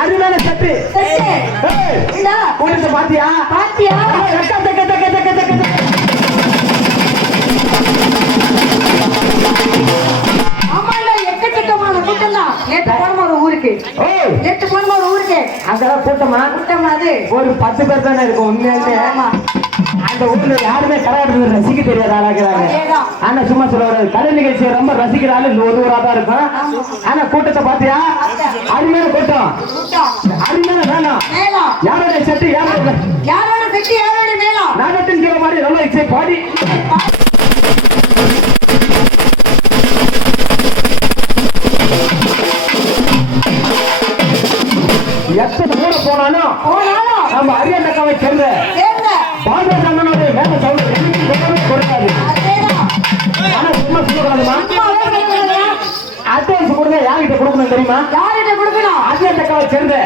அதுதானே சட்டு. கூட்டத்தை பாத்தியா? ஆமாண்டா, எக்கச்சக்கமான கூட்டம் தான். நேற்று போனோம் ஒரு ஊருக்கு. அங்கெல்லாம் கூட்டமா? அது ஒரு 10 பேர் தானே இருக்கும் உண்மையாலுமே. அந்த ஊர்ல யாருமே கரையாடுறது ரசிக்க தெரியாத ஆளாக்குறாங்க. ஆனா சும்மா சொல்லுவாரு, கலை நிகழ்ச்சியை ரொம்ப ரசிக்கிற ஆளு இந்த ஒரு ஊரா தான் இருக்கும். ஆனா கூட்டத்தை பாத்தியா? அருமையான கூட்டம், அருமையான வேணாம். யாரோட சட்டு, யாரோட செட்டி, யாரோட மேளம்? நாகத்தின் கீழ மாதிரி நல்லா இசை பாடி எத்தனை ஊரை போனாலும் நம்ம அரியண்டக்காவை சேர்ந்த பாஜகனுடைய வேலை சவுண்ட் கொடுக்காது. ஆனா சும்மா சொல்லக்கூடாதுமா, அட்வான்ஸ் கொடுங்க. யார்கிட்ட கொடுக்கணும் தெரியுமா? யார்கிட்ட கொடுக்கணும்? அரியண்டக்காவை சேர்ந்த